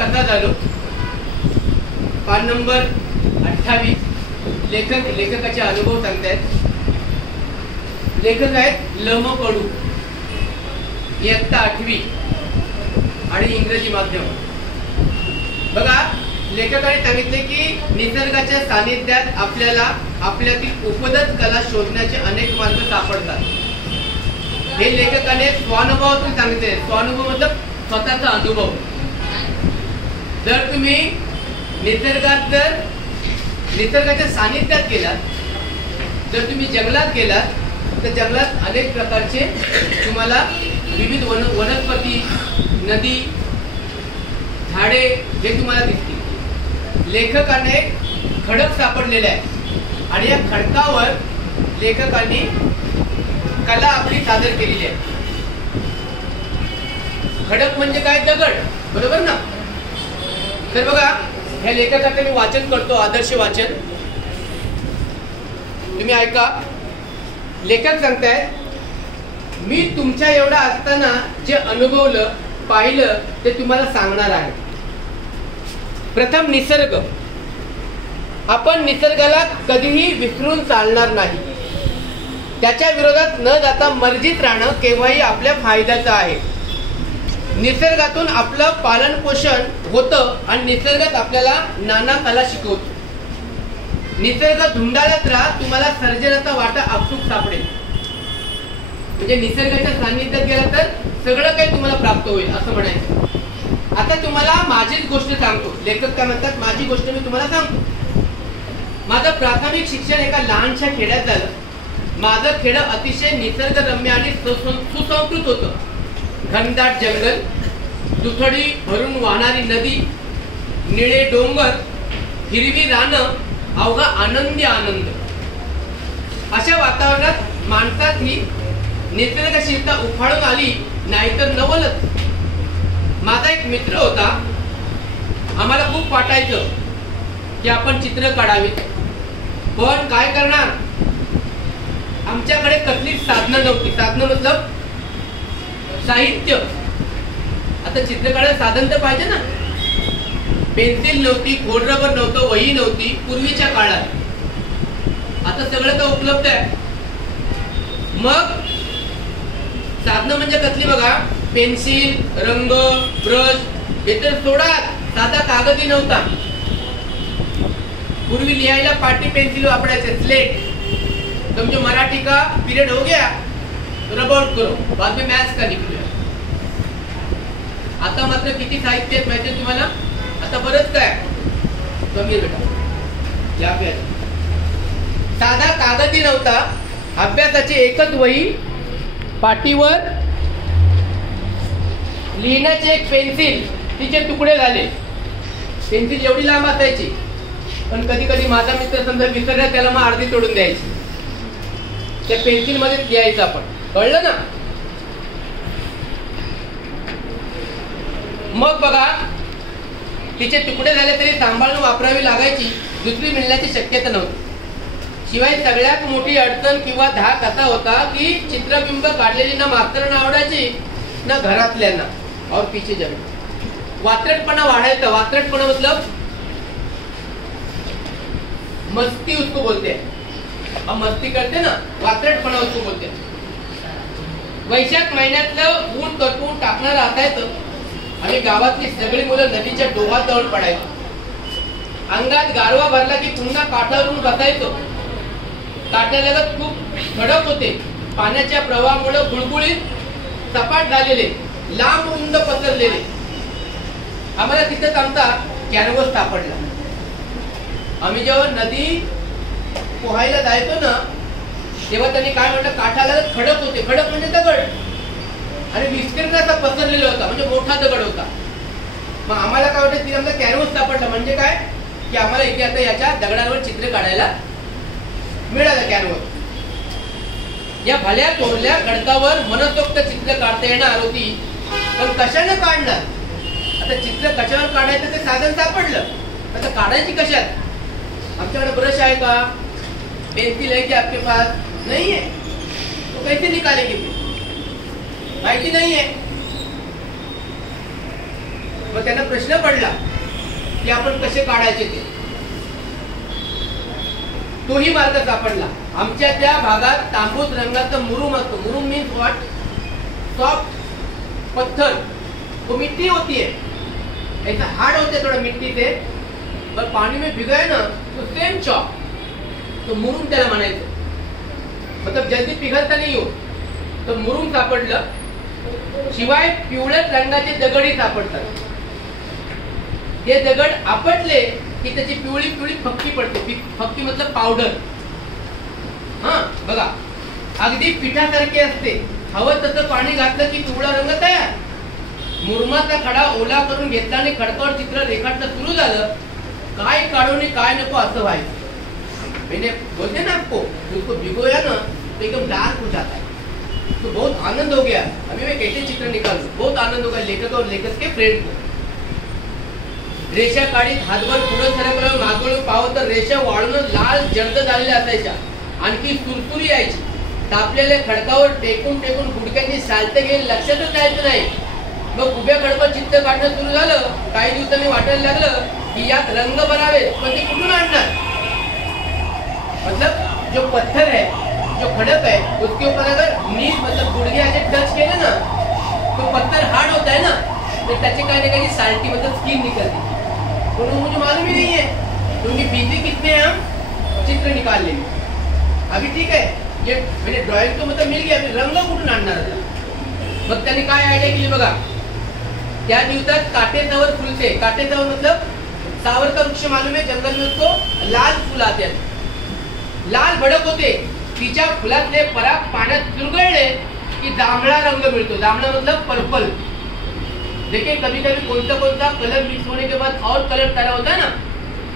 कथा झालो. पान नंबर 28. लेखकाचे अनुभव सांगतायत. लेखक आहेत ल म कडू, इयत्ता 8वी आणि इंग्रजी माध्यम. बघा, लेखकाने सांगितले की निसर्गाच्या सानिध्यात आपल्याला आपल्यातील उपदत कला शोधण्याचे अनेक मार्ग सापडतात. हे लेखकाने स्वानुभवातून सांगितले. स्वानुभव मतलब स्वतःचा अनुभव. जर तुम्ही निसर्गाच्या सानिध्यात गेलात, जर तुम्ही जंगलात गेलात, तर जंगलात अनेक प्रकारचे तुम्हाला विविध वनस्पती, नदी, झाडे हे तुम्हाला दिसतील. लेखकाने खडक सापडलेले आहे आणि या खडकावर लेखकाने कला आपली सादर केलेली आहे. खडक म्हणजे काय? दगड, बरोबर ना? तर बघा, ह्या लेखकाचं मी वाचन करतो, आदर्श वाचन. तुम्ही ऐका. लेखक सांगतायत, मी तुमच्या एवढा असताना जे अनुभवलं, पाहिलं ते तुम्हाला सांगणार आहे. प्रथम निसर्ग. आपण निसर्गाला कधीही विसरून चालणार नाही. त्याच्या विरोधात न जाता मर्जीत राहणं केव्हाही आपल्या फायद्याचं आहे. निसर्गातून आपलं पालन पोषण होतं आणि निसर्गात आपल्याला नाना कला शिकवतो. निसर्ग धुंडाळत राहा, तुम्हाला सर्जनाचा वाटा आपसूक सापडेल. म्हणजे निसर्गाच्या सान्निध्यात गेला तर सगळं काही तुम्हाला प्राप्त होईल असं म्हणायचं. आता तुम्हाला माझीच गोष्ट सांगतो. लेखक काय म्हणतात, माझी गोष्ट मी तुम्हाला सांगतो. माझं प्राथमिक शिक्षण एका लहानशा खेड्यात झालं. माझं खेडं अतिशय निसर्गरम्य आणि सुसंस्कृत होतं. घनदाट जंगल, दुथडी भरून वाहणारी नदी, निळे डोंगर, हिरवी रानं, अवघा आनंदी आनंद. अशा वातावरणात माणसात ही निसर्गशीलता उफाळून आली, नाहीतर नवलच. माझा एक मित्र होता. आम्हाला खूप वाटायचं की आपण चित्र काढावी, पण काय करणार? आमच्याकडे कसलीच साधनं नव्हती. साधनं मतलब साहित्य. आता चित्र काढायला साधन तर पाहिजे ना. पेन्सिल नव्हती, खोडरबर नव्हतं, वही नव्हती पूर्वीच्या काळात. आता सगळं तर उपलब्ध आहे. मग साधनं म्हणजे कसली बघा, पेन्सिल, रंग, ब्रश हे तर सोडा, साधा कागदही नव्हता. पूर्वी लिहायला पाटी पेन्सिल वापरायचे, स्लेट. समझो मराठी का पीरियड हो गया तो रब आउट करो, बाद में मैथ्स का निकलूया. आता मात्र किती साहित्य आहेत माहिती तुम्हाला? आता बरंच काय गंभीर बेटा. साधा कागदही नव्हता. अभ्यासाची एकच वही, पाटीवर लिहिण्याचे एक पेन्सिल, तिचे तुकडे झाले. पेन्सिल एवढी लांब असायची, पण कधी कधी माझा मित्र समजा विसरला, त्याला मग अर्धी तोडून द्यायची. त्या पेन्सिल मध्ये लिहायचं आपण, कळलं ना? मग बघा, तिचे तुकडे झाले तरी सांभाळून वापरावी लागायची. दुसरी मिळण्याची शक्यता नव्हती. शिवाय सगळ्यात मोठी अडचण किंवा धाक असा होता की चित्रबिंब काढलेली ना मास्तरांना आवडायची ना घरातल्यांना. और पीछे जमीन. वात्रटपणा वाढायचा. वात्रटपणा मतलब मस्ती उसको बोलते हैं. हम मस्ती करते ना, वात्रटपणा उसको बोलते हैं. वैशाख महिन्यातलं ऊन करपून टाकणारं असायचं आणि गावातली सगळी मुलं नदीच्या डोहात जाऊन पडायचं. अंगात गारवा भरला की पुन्हा काठावरून बसायचो. काठालगत खूप खडक होते. पाण्याच्या प्रवाहामुळे गुळगुळीत सपाट झालेले, लांब रुंद पसरलेले. आम्हाला तिथेच आमचा कॅनव्हास सापडला. आम्ही जेव्हा नदी पोहायला जायचो ना, तेव्हा त्यांनी काय म्हटलं, काठाला खडक होते. खडक म्हणजे दगड, आणि विस्तीर्ण असा पसरलेला होता, म्हणजे मोठा दगड होता. मग आम्हाला काय वाटतं, तिथे आमचा कॅनव्हास सापडला. म्हणजे काय की आम्हाला इथे आता याच्या दगडांवर चित्र काढायला मिळालं. कॅनव्हास. या भल्या तोरल्या खडकावर मनसोक्त चित्र काढता येणार होती, पण कशाने काढणार? आता चित्र कशावर काढायचं ते साधन सापडलं, आता काढायची कशात? आमच्याकडे ब्रश आहे का? पेन्सिल है क्या आपके पास? नहीं है. तो कैसे निकालेंगे? माहिती नहीं है. मग त्यांना प्रश्न पडला की आपण कसे काढायचे ते. तोही मार्ग सापडला. आमच्या त्या भागात तांबूस रंगाचं मुरुम असतो. मुरुम मीन्स व्हॉट? सॉफ्ट पत्थर. तो मिट्टी होती है, ऐसा हार्ड होते थोड़ा मिट्टी से, पर पानी में भिगाए ना तो सेम चॉक. तो मुरुम त्याला म्हणायचं. मतलब जल्दी पिघलता नहीं हो. तो मुरुम सापडलं. शिवाय पिवळ्या रंगाचे दगडही सापडतात. ते दगड आपटले की त्याची पिवळी पिवळी फक्की पडते. फक्की मतलब पावडर. हा बघा, अगदी पिठासारखे असते. हवं तसं पाणी घातलं की पिवळा रंग तयार. मुरमाचा खडा ओला करून घेतला आणि खडकावर चित्र रेखाटणं सुरू झालं. काय काढून काय नको असं व्हायचं. मैंने बोलते ना आपको, उसको भिगोया ना तो एकदम डार्क हो जाता है. तो बहुत आनंद हो गया. अभी मैं कैसे चित्र निकालूं, बहुत आनंद हो गया लेखक और लेखक के फ्रेंड को. रेषा काढीत हातभर पुढे सरकलं, मागवळून पाहत तर रेषा वाळून लाल जर्द झालेल्या असायच्या. आणखी सुरसुरी यायची. तापलेल्या खडकावर टेकून टेकून गुडघ्यांची सालते गेली लक्षातच जायचं नाही. मग उभ्या खडकावर चित्र काढणं सुरू झालं. काही दिवसांनी वाटायला लागलं की यात रंग बनावे, पण ते कुठून आणणार. मतलब जो पत्थर है, जो खड़क है, उसके ऊपर अगर नीच मतलब गुडघे ऐसे टच केले ना तो पत्थर हार्ड होता है ना, तो त्याचे काही ना काही साल्टी मतलब स्किन निकलती. तो मुझे मालूम ही नहीं है क्योंकि बिजी कितने हैं हम चित्र निकालने में. अभी ठीक है, ये मैंने ड्राइंग तो मतलब मिल गया, अभी रंग कुठून आणणार आता. मग त्यांनी काय आयडिया केली बघा. त्या दिवसात काटेसावर फुलते. काटेसावर मतलब सावर का वृक्ष मालूम है, जंगल में उसको लाल फूल आते हैं. लाल भडक होते. तिच्या फुलातले पराग पाण्यात चुरगळले की जांभळा रंग मिळतो. जांभळा मतलब पर्पल. देखिए कभी कभी कोणता कलर मिक्स होने के बाद और कलर तयार होता है ना,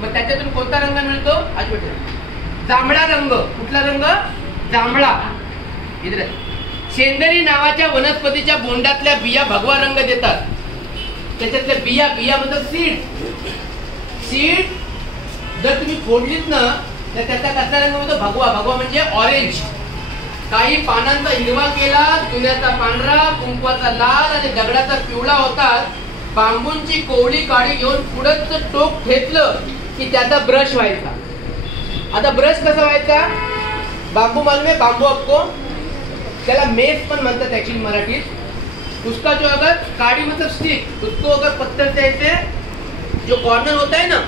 मग त्याच्यातून कोणता रंग मिळतो. आज बेटा जांभळा रंग. कुठला रंग? जांभळा. इधर शेंदरी नावाच्या वनस्पतीच्या बोंडातल्या बिया भगवा रंग देतात. त्याच्यातल्या बिया, बिया मतलब सीड. सीड जर तुम्ही फोडलीत ना तर त्याचा कसा रंग होतो? भगवा. भगवा म्हणजे ऑरेंज. काही पानांचा हिरवा केला, चुन्याचा पांढरा, कुंकवाचा लाल आणि दगडाचा पिवळा होतात. बांबूंची कोवळी काडी घेऊन पुढचं टोक ठेचलं की त्याचा ब्रश व्हायचा. आता ब्रश कसा व्हायचा? बांबू मालूम है बांबू आपको? त्याला मेस पण म्हणतात ऍक्च्युअली मराठीत. उसका जो अगर काडी मतलब स्टिक, उसको अगर पत्थर से ऐसे जो कॉर्नर होता है ना,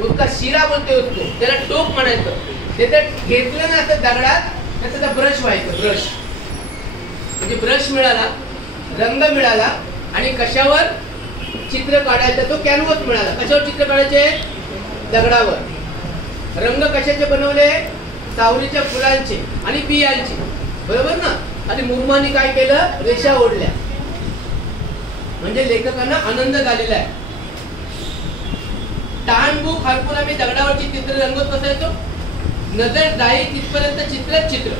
उसका शिरा बोलते उसको, त्याला टोक म्हणायचं. ते तर घेतलं ना असं दगडात तर त्याचा ब्रश व्हायचं. ब्रश म्हणजे ब्रश मिळाला, रंग मिळाला आणि कशावर चित्र काढायचं तो कॅनव्हास मिळाला. कशावर चित्र काढायचे? दगडावर. रंग कशाचे बनवले? सावरीच्या फुलांचे आणि बियांचे. बरोबर ना. आणि मुरमानी काय केलं? रेषा ओढल्या. म्हणजे लेखकांना आनंद झालेला आहे. तहानभूक हरपून आम्ही दगडावरची चित्र रंगत बसायचो. नजर जाई तिथपर्यंत चित्रच चित्र.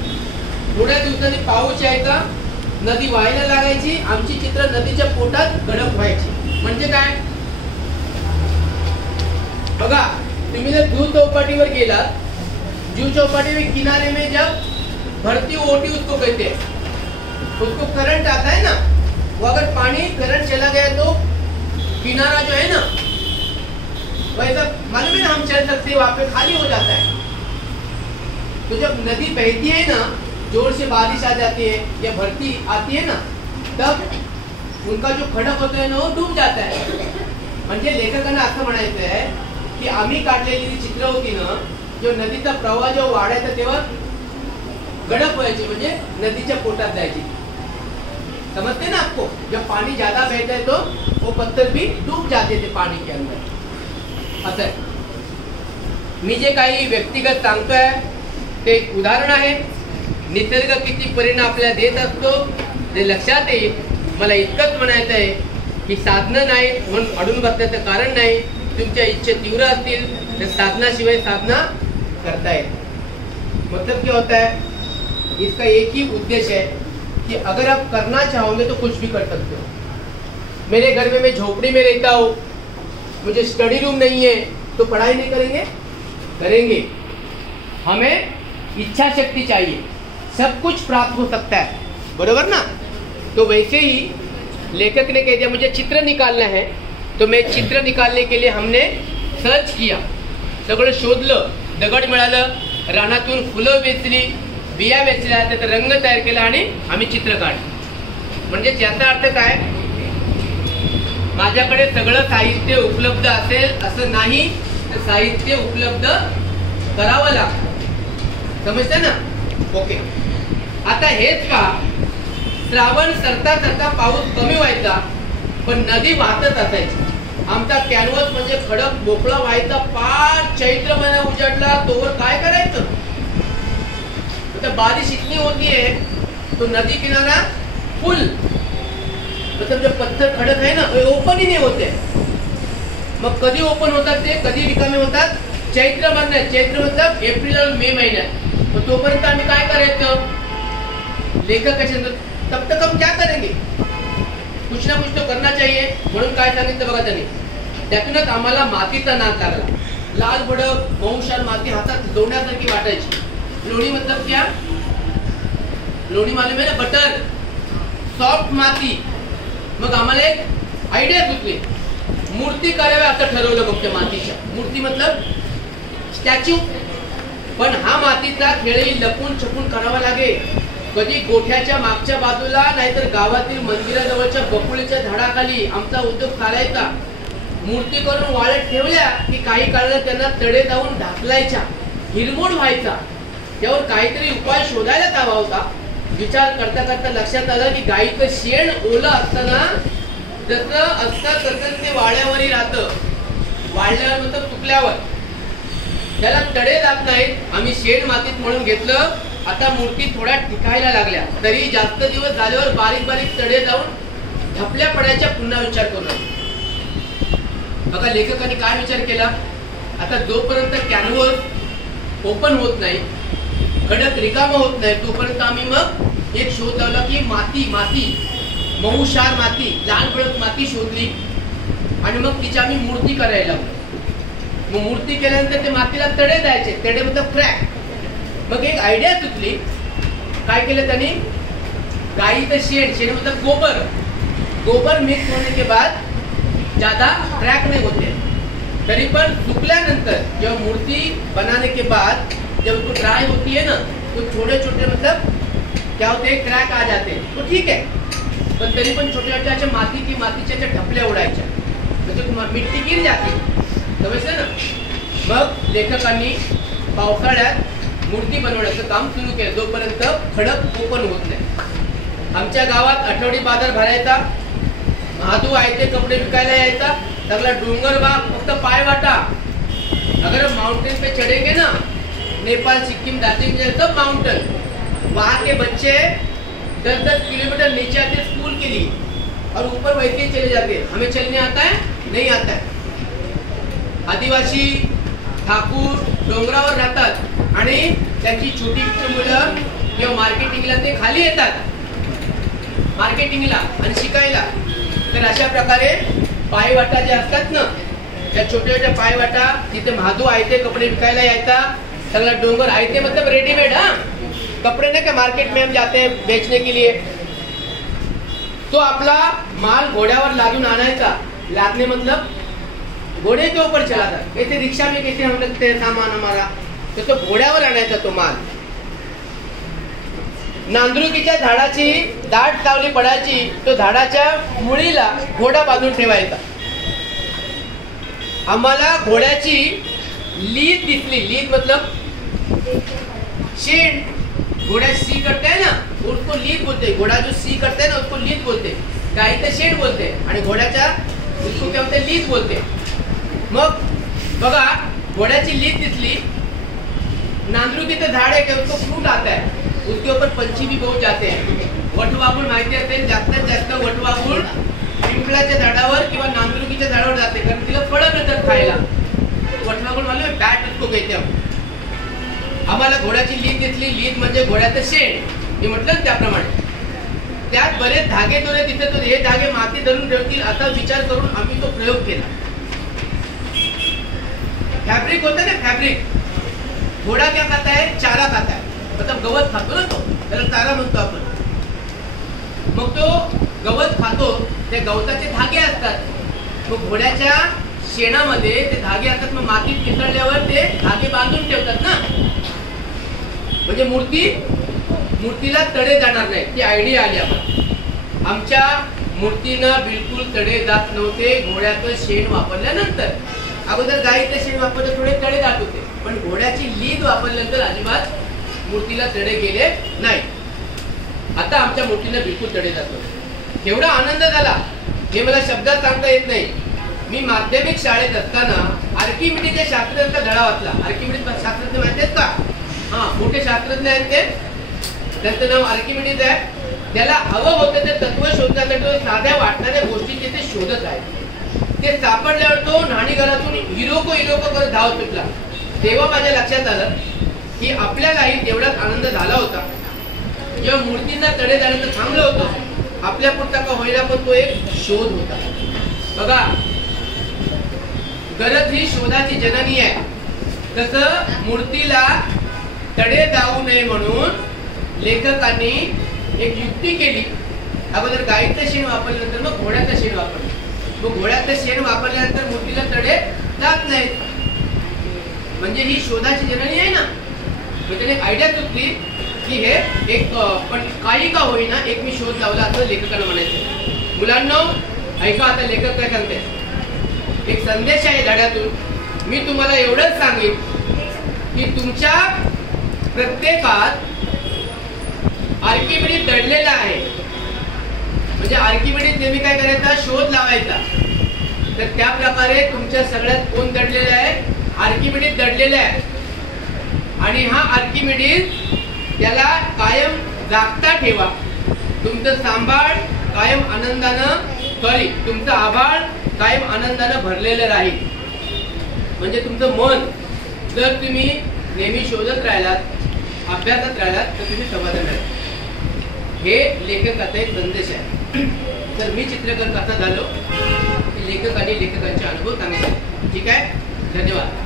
थोड्या दिवसांनी पाऊस यायचा, नदी व्हायला लागायची. आमची चित्र नदीच्या पोटात गडप व्हायची. म्हणजे काय बघा, तुम्ही जर जू चौपाटीवर गेलात, जू चौपाटी में किनारे में जब भरती ओटी उसको कहते हैं, उसको करंट आता है ना, वो अगर पानी करंट चला गया तो किनारा जो है ना वैसा मालूम है ना, हम चल सकते हैं, वहां पे खाली हो जाता है. तो जब नदी बहती है ना, जोर से बारिश आ जाती है या भरती आती है ना, तब उनका जो खडक होता है ना वो डूब जाता है. म्हणजे लेखकांना असं म्हणायचं आहे की आम्ही काढलेली जी चित्र होती ना, जो नदीचा प्रवाह जो वाढायचा तेव्हा गडप व्हायचे, म्हणजे नदीच्या पोटात जायची. समझते ना आपको? जब पानी ज्यादा बहता है तो वो पत्थर भी डूब जाते थे पानी के अंदर. असं आहे. मी जे काही व्यक्तिगत सांगतोय ते एक उदाहरण आहे. निसर्ग किती परिणाम आपल्याला देत असतो ते लक्षात येईल. मला इतकंच म्हणायचं आहे की साधनं नाही म्हणून अडून बसण्याचं कारण नाही. तुमच्या इच्छा तीव्र असतील तर साधनाशिवाय साधना करता येते. मतलब क्या होता है, इसका एक ही उद्देश्य है कि अगर आप करना चाहोगे तो कुछ भी कर सकते हो. मेरे घर में मैं झोपड़ी में रहता हूँ, मुझे स्टडी रूम नहीं है तो पढ़ाई नहीं करेंगे? करेंगे. हमें इच्छा शक्ति चाहिए, सब कुछ प्राप्त हो सकता है. बरोबर ना. तो वैसे ही लेखक ने कह दिया मुझे चित्र निकालना है तो मैं चित्र निकालने के लिए हमने सर्च किया, सगळं शोधलं, दगड मिळालं, रानातून फुलं वेचली, बिया वेचल्या, त्याचा रंग तयार केला आणि आम्ही चित्र काढलं. म्हणजे याचा अर्थ काय, माझ्याकडे सगळं साहित्य उपलब्ध असेल असं नाही, तर साहित्य उपलब्ध करावं लागतं. समजतं ना? ओके. आता हेच का, श्रावण सरता सरता पाऊस कमी व्हायचा पण नदी वाहतच असायची. आमचा कॅनव्हास म्हणजे खडक मोकळा व्हायचा, पार चैत्र महिना उजाडला तोवर काय करायचं. आता बारिश इतकी होतीये तो नदी किनारा फुल, मतलब जो पत्थर खडक आहे ना ओपन ही नाही होते. मग कधी ओपन होतात ते, कधी रिकामे होतात, चैत्र महिन्यात. चैत्र मतलब एप्रिल और मे महिन्यात. मग तोपर्यंत आम्ही काय करायचं, लेखकाचे तब तक हम क्या करेंगे, कुछ ना कुछ तो करना चाहिए. म्हणून काय सांगितलं बघा त्यांनी, त्यातूनच आम्हाला मातीचा नाद लागला. लाल भडक मऊशार माती हातात लोण्यासारखी वाटायची. लोणी मतलब क्या, लोणी मालूम है ना, बटर, सॉफ्ट माती. मग आम्हाला एक आयडिया सुचली, मूर्ती कराव्या असं ठरवलं. मग त्या मातीच्या मूर्ती मतलब स्टॅच्यू. पण हा मातीचा खेळही लपून छपून करावा लागेल. कधी गोठ्याच्या मागच्या बाजूला, नाहीतर गावातील मंदिराजवळच्या बकुळीच्या झाडाखाली आमचा उद्योग चालायचा. मूर्ती करून वाळत ठेवल्या की काही काळाला त्यांना तडे जाऊन ढाकलायच्या, हिरमोड व्हायचा. त्यावर काहीतरी उपाय शोधायला हवा होता. विचार करता करता लक्षात आलं की गाईचं शेण ओलं असताना जसं असतं तसं ते वाळल्यावरही राहतं. वाळल्यावर मतलब तुकल्यावर, त्याला तडे जात नाहीत. आम्ही शेण मातीत म्हणून घेतलं. आता मूर्ती थोड्या टिकायला लागल्या, तरी जास्त दिवस झाल्यावर बारीक बारीक तडे जाऊन धपल्या पडायच्या. पुन्हा विचार करू. बघा लेखकांनी काय विचार केला, आता जोपर्यंत कॅनव्हास ओपन होत नाही, खडक रिकामा होत नाही, तोपर्यंत आम्ही मग एक शोध लावला की माती, मऊशार माती, लाल भडक माती शोधली आणि मग तिची आम्ही मूर्ती करायला लागलो. मग मूर्ती केल्यानंतर ते मातीला तडे द्यायचे, तडे मतलब क्रॅक. मग एक आयडिया सुचली. काय केलं त्यांनी, गाईचं शेण मतलब गोबर मिक्स होने के बाद ज्यादा क्रैक नहीं होते. तरी पण सुकल्यानंतर जेव्हा मूर्ति बनाने के बाद जब उसको ड्राई होती है ना, तो छोटे छोटे मतलब क्या होते हैं, क्रैक आ जाते हैं. तो ठीक है, पण तरी पण छोटे छोटे अशा मातीच्या ढपल्या उडायच्या, म्हणजे मिट्टी गिर जाते. समजलं ना? मग लेखकांनी पावसाळ्यात मूर्ती बनवण्याचं काम सुरू केलं, जोपर्यंत खडक ओपन होत नाही. आमच्या गावात आठवडी बाजार भरायचा. महादू आयते कपडे विकायला यायचा. सगळा डोंगर भाग फक्त पाय वाटा. अगर माउंटेन पे चढ़ेंगे ना, नेपाल सिक्किम दार्जिलिंग सब माउंटेन, वहाँ के बच्चे 10-10 किलोमीटर नीचे आते स्कूल के लिए और ऊपर वैसे ही चले जाते. हमें चलने आता है, नहीं आता है. आदिवासी ठाकूर डोंगरावर राहतात आणि त्यांची छोटी मुलं जेव्हा मार्केटिंगला ते खाली येतात मार्केटिंगला आणि शिकायला. तर अशा प्रकारे पायवाटा जे असतात ना, त्या छोट्या छोट्या पायवाटा, तिथे महादू आयते कपडे विकायला यायचा. सगळा डोंगर आयते मतलब रेडीमेड, कपड़े नहीं, मार्केट में हम जाते हैं बेचने के लिए. तो आपला माल घोड्यावर लादून आणायचा. लादने मतलब घोड़े के ऊपर चलाता. ऐसे रिक्शा में कैसे हम लगते हैं सामान हमारा, तो घोड्यावर आणायचा तो माल. नांदुरकीच्या झाडाची दाट सावली पडायची, तो झाडाच्या मुळीला घोडा बांधून ठेवायचा. आम्हाला घोड्याची लीद दिसली. लीद मतलब शेण. घोड़ा सी करता है ना, उसको लीद बोलते हैं. घोड़ा जो सी करता है ना, उसको लीद बोलते हैं. गाईचं शेण बोलते आणि घोड्याच्या उसको क्या बोलते, लीद बोलते. मग बघा, घोड्याची लीद दिसली. नांदुरकीचं झाड आहे का, उसको फ्रूट आता है, उसके ऊपर पंछी भी बहुत जाते हैं. वटवाघूळ माहिती असेल, जास्तीत जास्त वटवाघूळ पिंपळाच्या झाडावर किंवा नांदुरकीच्या झाडावर जाते, कारण तिला फळं मिळतात खायला. वटवाघूळ मला बॅट उसको कहते हम. आम्हाला घोड्याची लीद दिसली. लीद म्हणजे घोड्याचं शेण, मी म्हटलं त्याप्रमाणे. त्यात बरेच धागे दोरे दिसत होते. हे धागे माती धरून ठेवतील असा विचार करून आम्ही तो प्रयोग केला. फॅब्रिक होतं ना, फॅब्रिक. घोडा क्या खाता है, चारा खाता है, मतलब गवत खातो ना तो, त्याला चारा म्हणतो आपण. मग तो गवत खातो, ते गवताचे धागे असतात. मग घोड्याच्या शेणामध्ये ते धागे असतात, मग मातीत मिसळल्यावर ते धागे बांधून ठेवतात ना, म्हणजे मूर्तीला तडे जाणार नाही. ती आयडिया आली आपण. आमच्या मूर्तीनं बिलकुल तडे जात नव्हते घोड्याचं शेण वापरल्यानंतर. अगोदर गाईचं शेण वापरलं थोडे तडे जात होते, पण घोड्याची लीद वापरल्यानंतर अजिबात मूर्तीला तडे गेले नाही. आता आमच्या मूर्तीला बिलकुल तडे जातो. एवढा आनंद झाला हे मला शब्दात सांगता येत नाही. मी माध्यमिक शाळेत असताना आर्किमिडीजच्या शास्त्रज्ञांचा धडा वाचला. आर्किमिडीज शास्त्रज्ञ माहिती आहेत का? हा, मोठे शास्त्रज्ञ आहेत ते. त्यांचं नाव आर्किमिडीज आहे. त्याला हवं होतं ते तत्व शोधण्यासाठी साध्या वाटणाऱ्या गोष्टीचे ते शोधत आहे. ते सापडल्यावर तो न्हाणीघरातून हिरोको करत धाव सुटला. तेव्हा माझ्या लक्षात आलं की आपल्यालाही तेवढाच आनंद झाला होता जेव्हा मूर्तींना तडे जाण्याचं थांबलं होतं. आपल्या पुरता का होईना, पण तो एक शोध होता. बघा, गरज ही शोधाची जननी आहे. तसं मूर्तीला तडे जाऊ नये म्हणून लेखकांनी एक युक्ती केली. अगोदर गाईचं शेण वापरल्यानंतर मग घोड्याचं शेण वापरलं. मग घोड्याचं शेण वापरल्यानंतर मूर्तीला तडे जात नाहीत, म्हणजे ही शोधाची जननी आहे ना. मग त्याने आयडिया सुचली की हे एक, पण काही का होईना एक मी शोध लावला असं लेखकांना म्हणायचं. मुलांनो ऐका, आता लेखक काय सांगते. एक संदेश आहे धड्यातून. मी तुम्हाला एवढंच सांगेन की तुमच्या प्रत्येकात आर्किमिडीज दडलेला आहे. म्हणजे आर्किमिडीज नेहमी काय करायचा, शोध लावायचा. तर त्या प्रकारे तुमच्या सगळ्यात कोण दडलेलं आहे, आर्किमिडीज दडलेला आहे. आणि हा आर्किमिडीज त्याला कायम जागता ठेवा. तुमचं सांभाळ कायम आनंदानं, तुमचं आभाळ कायम आनंदानं भरलेलं राहील. म्हणजे तुमचं मन जर तुम्ही नेहमी शोधत राहिलात, अभ्यासात राहिलात, तर तुम्ही समाधान राहाल. हे लेखकाचा एक संदेश आहे. तर मी चित्रकार कसा झालो, लेखक आणि लेखकांचे अनुभव सांगितले. ठीक आहे, धन्यवाद.